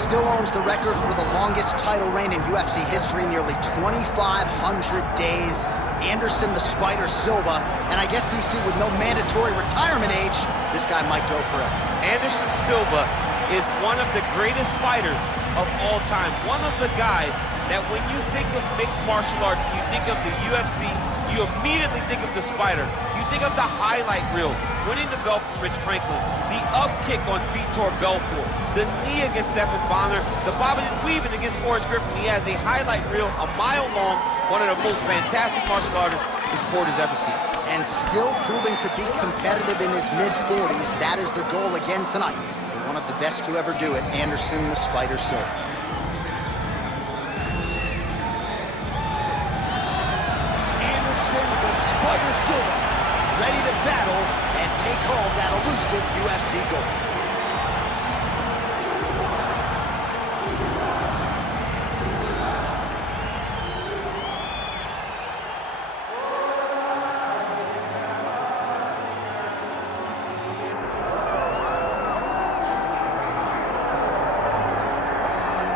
still owns the record for the longest title reign in UFC history, nearly 2,500 days. Anderson the Spider Silva, and I guess, DC, with no mandatory retirement age, this guy might go forever. Anderson Silva is one of the greatest fighters of all time. One of the guys that when you think of mixed martial arts, you think of the UFC, you immediately think of the Spider. You think of the highlight reel, winning the belt from Rich Franklin, the up kick on Vitor Belfort, the knee against Stephan Bonner, the bobbing and weaving against Forrest Griffin. He has a highlight reel a mile long, one of the most fantastic martial artists the sport has ever seen. And still proving to be competitive in his mid-40s. That is the goal again tonight. One of the best to ever do it, Anderson the Spider Silva. Anderson the Spider Silva, ready to battle and take home that elusive UFC gold.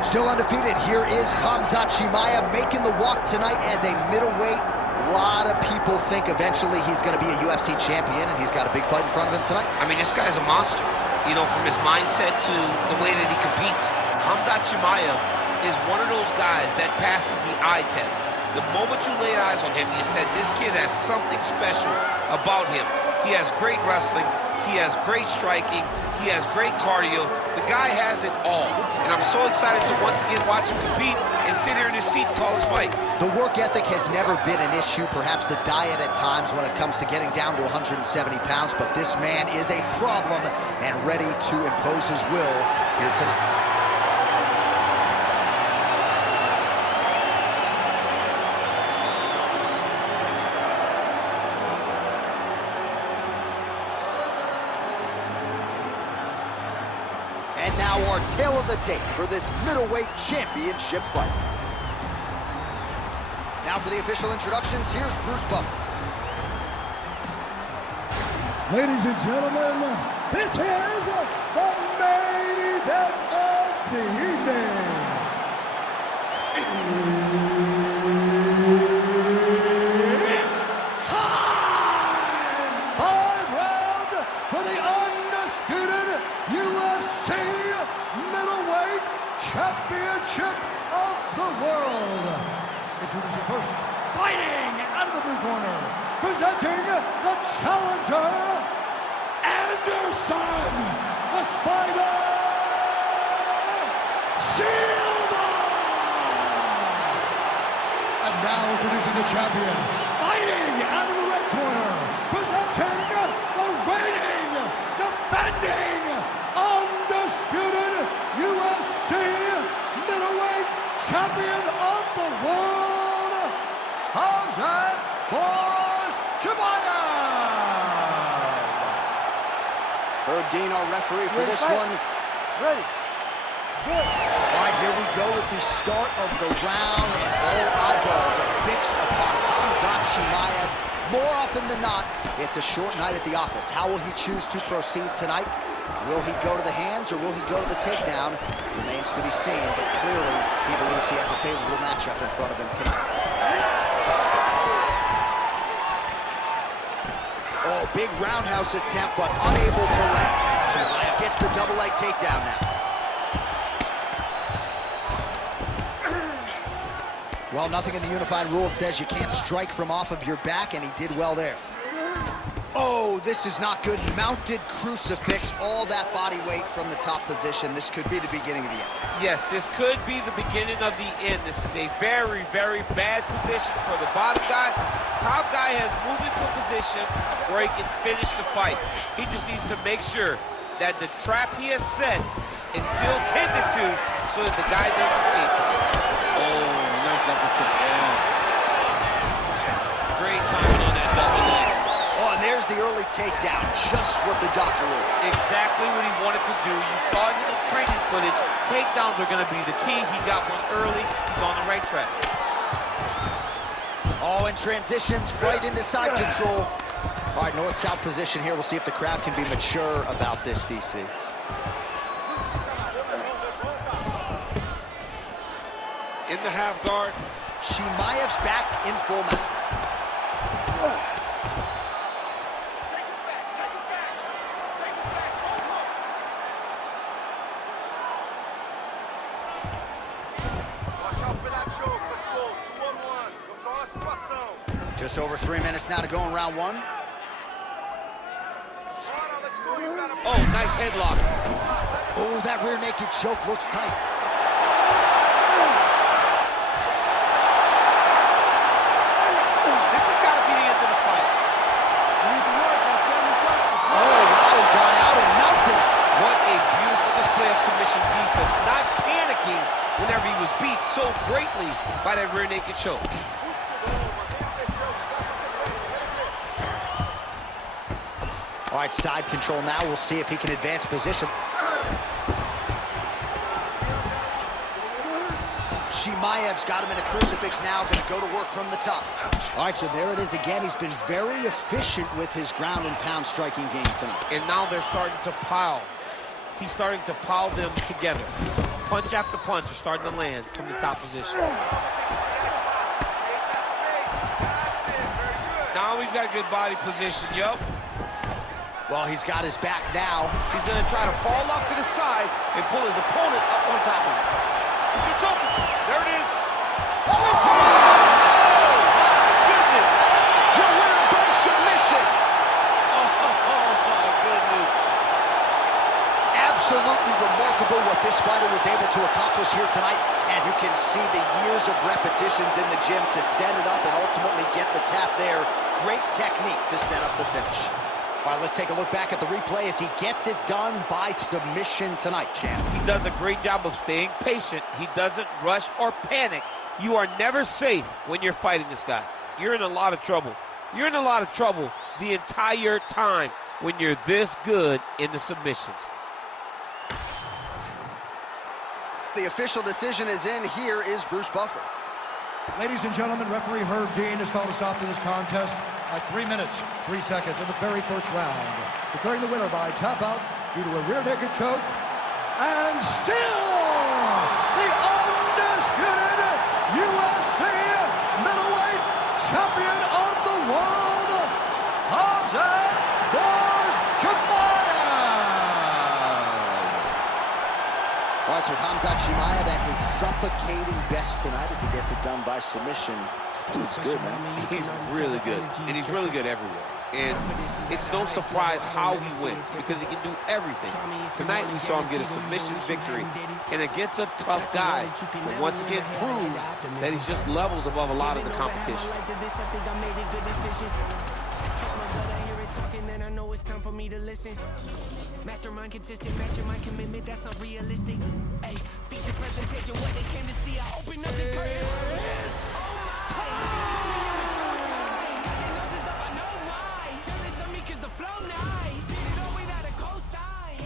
Still undefeated, here is Khamzat Chimaev making the walk tonight as a middleweight. A lot of people think eventually he's going to be a UFC champion, and he's got a big fight in front of him tonight. I mean, this guy's a monster. You know, from his mindset to the way that he competes. Khamzat Chimaev is one of those guys that passes the eye test. The moment you laid eyes on him, you said, this kid has something special about him. He has great wrestling. He has great striking. He has great cardio. The guy has it all. And I'm so excited to once again watch him compete and sit here in his seat and call his fight. The work ethic has never been an issue, perhaps the diet at times when it comes to getting down to 170 pounds, but this man is a problem and ready to impose his will here tonight. And now our tail of the tape for this middleweight championship fight. Now for the official introductions, here's Bruce Buffer. Ladies and gentlemen, this is the main event of the evening. It's time! 5 rounds for the undisputed UFC middleweight championship of the world. Introducing first, fighting out of the blue corner, presenting the challenger, Anderson the Spider Silva. And now introducing the champion, fighting out of the red corner, presenting the reigning, defending, undisputed UFC middleweight champion of the world, Khamzat Chimaev. Herb Dean, our referee for this one. Ready. Good. All right, here we go with the start of the round, and all eyeballs are fixed upon Khamzat Chimaev. More often than not, it's a short night at the office. How will he choose to proceed tonight? Will he go to the hands or will he go to the takedown? Remains to be seen, but clearly he believes he has a favorable matchup in front of him tonight. Oh, big roundhouse attempt, but unable to land. Chimaev gets the double leg takedown now. Well, nothing in the unified rules says you can't strike from off of your back, and he did well there. Oh, this is not good. Mounted crucifix, all that body weight from the top position. This could be the beginning of the end. Yes, this could be the beginning of the end. This is a very, very bad position for the bottom guy. Top guy has moved into a position where he can finish the fight. He just needs to make sure that the trap he has set is still tended to so that the guy doesn't escape. Oh, nice uppercut. Yeah. Great timing on that double leg. Oh, and there's the early takedown. Just what the doctor ordered. Exactly what he wanted to do. You saw it in the training footage. Takedowns are going to be the key. He got one early. He's on the right track. Oh, and transitions right into side control. All right, north-south position here. We'll see if the crowd can be mature about this, DC. the half guard. Chimaev's back in full mount. Just over 3 minutes now to go in round one. Oh, nice headlock. Oh, that rear naked choke looks tight. This has got to be the end of the fight. Oh, wow, he got out and mounted. What a beautiful display of submission defense. Not panicking whenever he was beat so greatly by that rear naked choke. All right, side control now. We'll see if he can advance position. Chimaev's got him in a crucifix now, going to go to work from the top. All right, so there it is again. He's been very efficient with his ground and pound striking game tonight. And now they're starting to pile. He's starting to pile them together. Punch after punch are starting to land from the top position. Now he's got a good body position, yup. Well, he's got his back now. He's going to try to fall off to the side and pull his opponent up on top of him. He's going to choke him. There it is. Oh, my Goodness. Your winner by submission. Oh, my goodness. Absolutely remarkable what this fighter was able to accomplish here tonight. As you can see, the years of repetitions in the gym to set it up and ultimately get the tap there. Great technique to set up the finish. All right, let's take a look back at the replay as he gets it done by submission tonight, champ. He does a great job of staying patient. He doesn't rush or panic. You are never safe when you're fighting this guy. You're in a lot of trouble. You're in a lot of trouble the entire time when you're this good in the submissions. The official decision is in. Here is Bruce Buffer. Ladies and gentlemen, referee Herb Dean has called a stop to this contest at 3 minutes, 3 seconds in the very first round, declaring the winner by tap out due to a rear naked choke, and still the undisputed UFC middleweight champion of the world, Hamzat Chimaev. All right, so Hamzat Chimaev at his suffocating best tonight as he gets it done by submission. Dude's good, man. He's really good, and he's really good everywhere. And it's no surprise how he wins, because he can do everything. Tonight we saw him get a submission victory, and against a tough guy, but once again proves that he's just levels above a lot of the competition. Then I know it's time for me to listen. Mastermind consistent, matching my commitment, that's not realistic. Hey, feature presentation, what they came to see, I open up the curtain. The flow nice, hit it all without a cosign.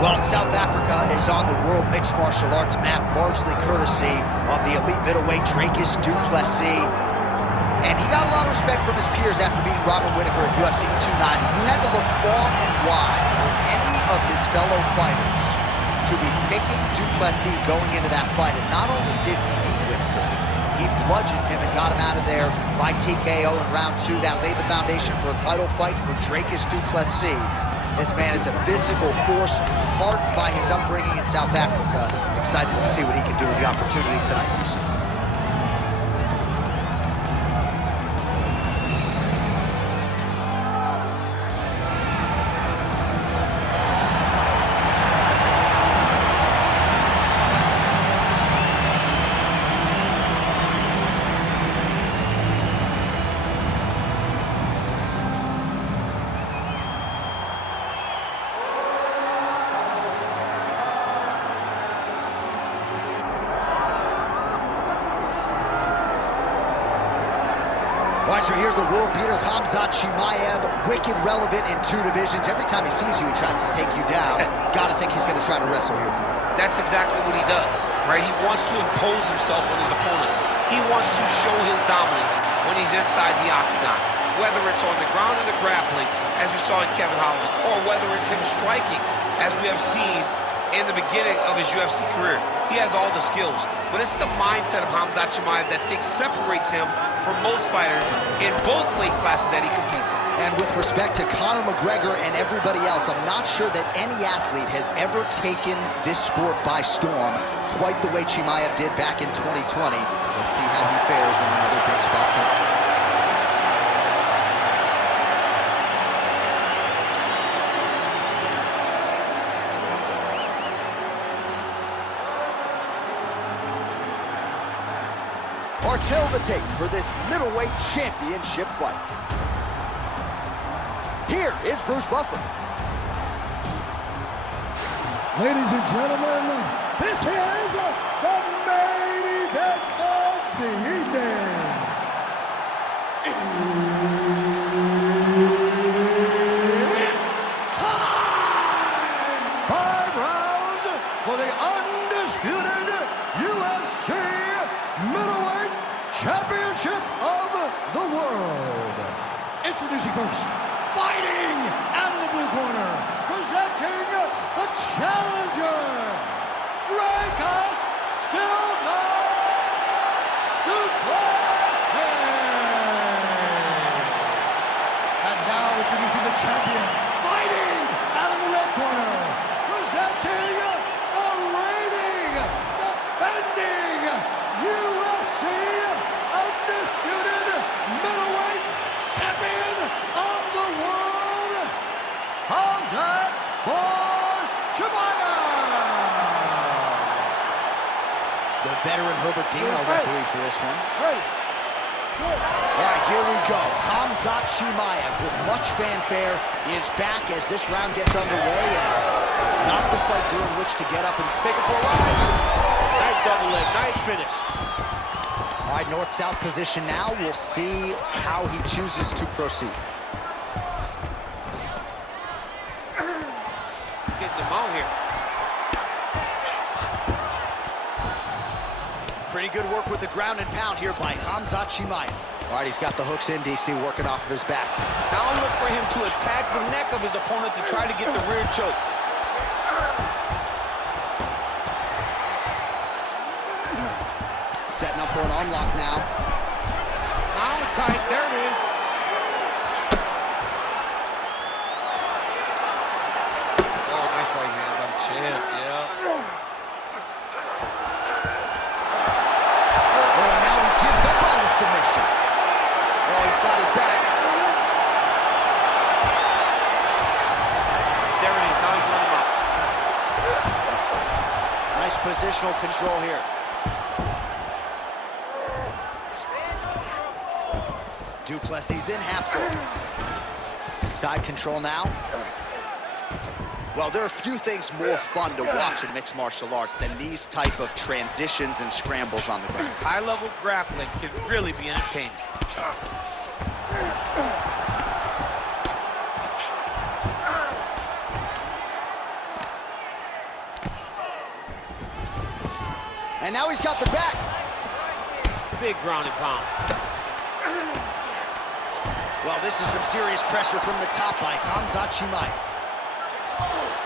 Well, South Africa is on the World Mixed Martial Arts map, largely courtesy of the elite middleweight Dracus du Plessis. And he got a lot of respect from his peers after beating Robert Whittaker at UFC 290. You had to look far and wide for any of his fellow fighters to be picking du Plessis going into that fight. And not only did he beat Whittaker, he bludgeoned him and got him out of there by TKO in round 2. That laid the foundation for a title fight for Dracus du Plessis. This man is a physical force, hardened by his upbringing in South Africa. Excited to see what he can do with the opportunity tonight, DC. All right, so here's the world beater, Hamzat Chimaev, wicked relevant in 2 divisions. Every time he sees you, he tries to take you down. Gotta think he's gonna try to wrestle here tonight. That's exactly what he does, right? He wants to impose himself on his opponents. He wants to show his dominance when he's inside the octagon, whether it's on the ground or the grappling, as we saw in Kevin Holland, or whether it's him striking, as we have seen in the beginning of his UFC career. He has all the skills, but it's the mindset of Khamzat Chimaev that I think separates him from most fighters in both weight classes that he competes in. And with respect to Conor McGregor and everybody else, I'm not sure that any athlete has ever taken this sport by storm quite the way Chimaev did back in 2020. Let's see how he fares in another big spot tonight. Till the tape for this middleweight championship fight. Here is Bruce Buffer. Ladies and gentlemen, this is the main event of the evening. It's time! 5 rounds for the undisputed UFC middleweight championship of the world. Introducing first, fighting out of the blue corner, presenting the challenger, Dracos still not to play. And now introducing the champion, fighting out of the red corner, presenting the reigning, defending UFC undisputed middleweight champion of the world, Khamzat Chimaev. The veteran Herbert Dean, our referee for this one. All right, here we go. Khamzat Chimaev, with much fanfare, is back as this round gets underway, and not the fight during which to get up and Take it for a ride. Nice double leg, nice finish. All right, north-south position now. We'll see how he chooses to proceed. Getting him out here. Pretty good work with the ground and pound here by Khamzat Chimaev. All right, he's got the hooks in, DC, working off of his back. Now look for him to attack the neck of his opponent to try to get the rear choke. Setting up for an unlock now. Now it's tight, there it is. Oh, nice right hand on the chin, yeah. Oh, now he gives up on the submission. Oh, he's got his back. There it is, now he's running him out. Nice positional control here. Duplessis in half guard. Side control now. Well, there are few things more fun to watch in mixed martial arts than these type of transitions and scrambles on the ground. High-level grappling can really be entertaining. And now he's got the back. Big ground and pound. Well, this is some serious pressure from the top by Khamzat Chimaev.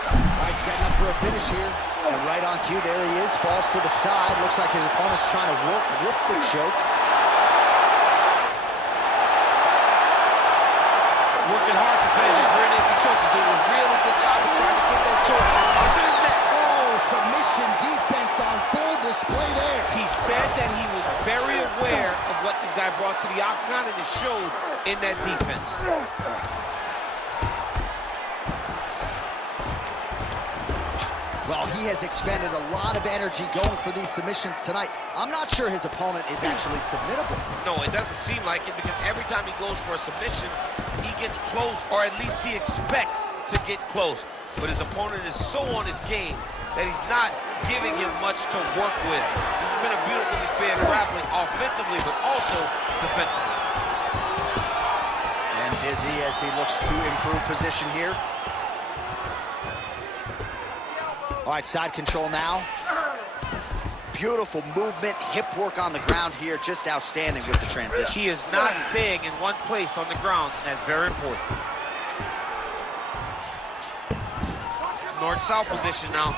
All right, setting up for a finish here. And right on cue, there he is, falls to the side. Looks like his opponent's trying to work with the choke. Working hard to finish his rear naked choke. He's doing a really good job of trying to get that choke under his neck. Oh, submission defense on full display there. He said that he was very aware of what this guy brought to the octagon, and it showed in that defense. Well, he has expended a lot of energy going for these submissions tonight. I'm not sure his opponent is actually submittable. No, it doesn't seem like it, because every time he goes for a submission, he gets close, or at least he expects to get close. But his opponent is so on his game that he's not giving him much to work with. This has been a beautiful display of grappling offensively, but also defensively. And dizzy as he looks to improve position here. All right, side control now. Beautiful movement, hip work on the ground here, just outstanding with the transition. He is not staying in one place on the ground, and that's very important. North-south position now.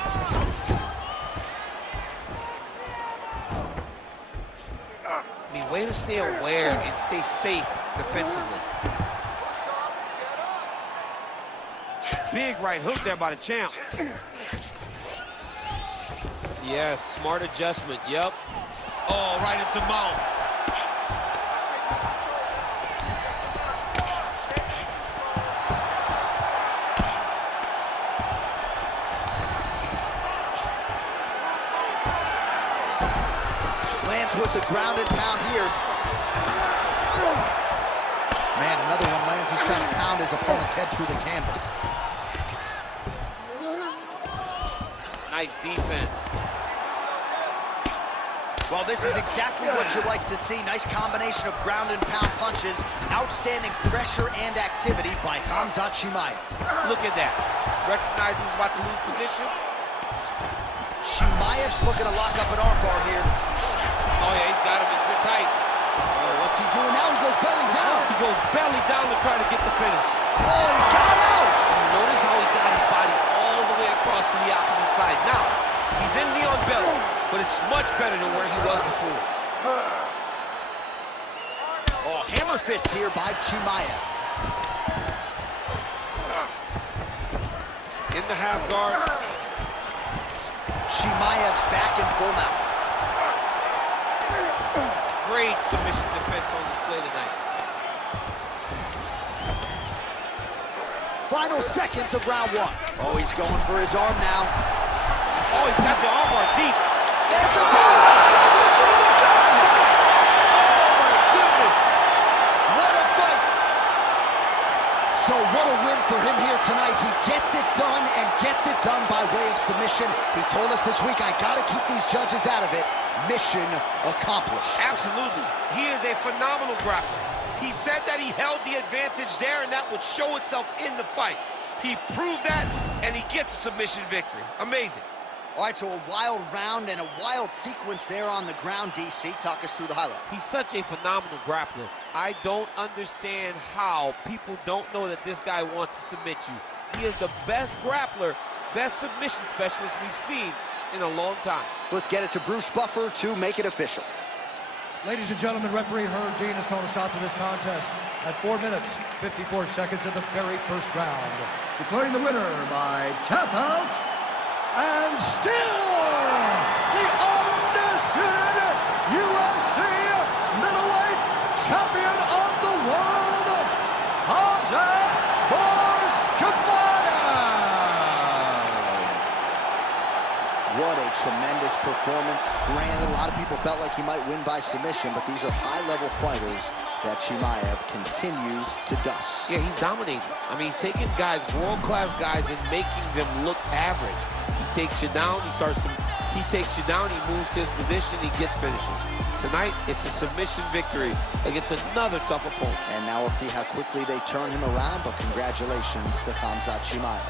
I mean, way to stay aware and stay safe defensively. Big right hook there by the champ. Yes, smart adjustment, yep. Oh, right into mount. Lands with the grounded pound here. Man, another one lands. He's trying to pound his opponent's head through the canvas. Nice defense. Well, this is exactly what you like to see. Nice combination of ground and pound punches. Outstanding pressure and activity by Khamzat Chimaev. Look at that. Recognized he was about to lose position. Chimaev's looking to lock up an armbar here. Oh, yeah, he's got him. He's sit tight. Oh, what's he doing now? He goes belly down. He goes belly down to try to get the finish. Oh, he got out. And notice how he got his body all the way across to the opposite side. Now, he's in knee on belly, but it's much better than where he was before. Oh, hammer fist here by Chimaev. In the half guard. Chimaev's back in full mount. Great submission defense on display tonight. Final seconds of round one. Oh, he's going for his arm now. Oh, he's got the armbar deep. There's the tap. Through the gun. Oh, my goodness. What a fight. So what a win for him here tonight. He gets it done and gets it done by way of submission. He told us this week, I got to keep these judges out of it. Mission accomplished. Absolutely. He is a phenomenal grappler. He said that he held the advantage there, and that would show itself in the fight. He proved that, and he gets a submission victory. Amazing. All right, so a wild round and a wild sequence there on the ground, DC. Talk us through the highlight. He's such a phenomenal grappler. I don't understand how people don't know that this guy wants to submit you. He is the best grappler, best submission specialist we've seen in a long time. Let's get it to Bruce Buffer to make it official. Ladies and gentlemen, referee Herb Dean has called a stop to this contest at 4 minutes, 54 seconds of the very first round. Declaring the winner by tap out, and still the undisputed UFC middleweight champion of the world, Khamzat Chimaev. What a tremendous performance. Granted, a lot of people felt like he might win by submission, but these are high-level fighters that Chimaev continues to dust. Yeah, he's dominating. I mean, he's taking guys, world-class guys, and making them look average. He takes you down, he takes you down, he moves to his position, he gets finishes. Tonight, it's a submission victory against another tough opponent. And now we'll see how quickly they turn him around, but congratulations to Khamzat Chimaev.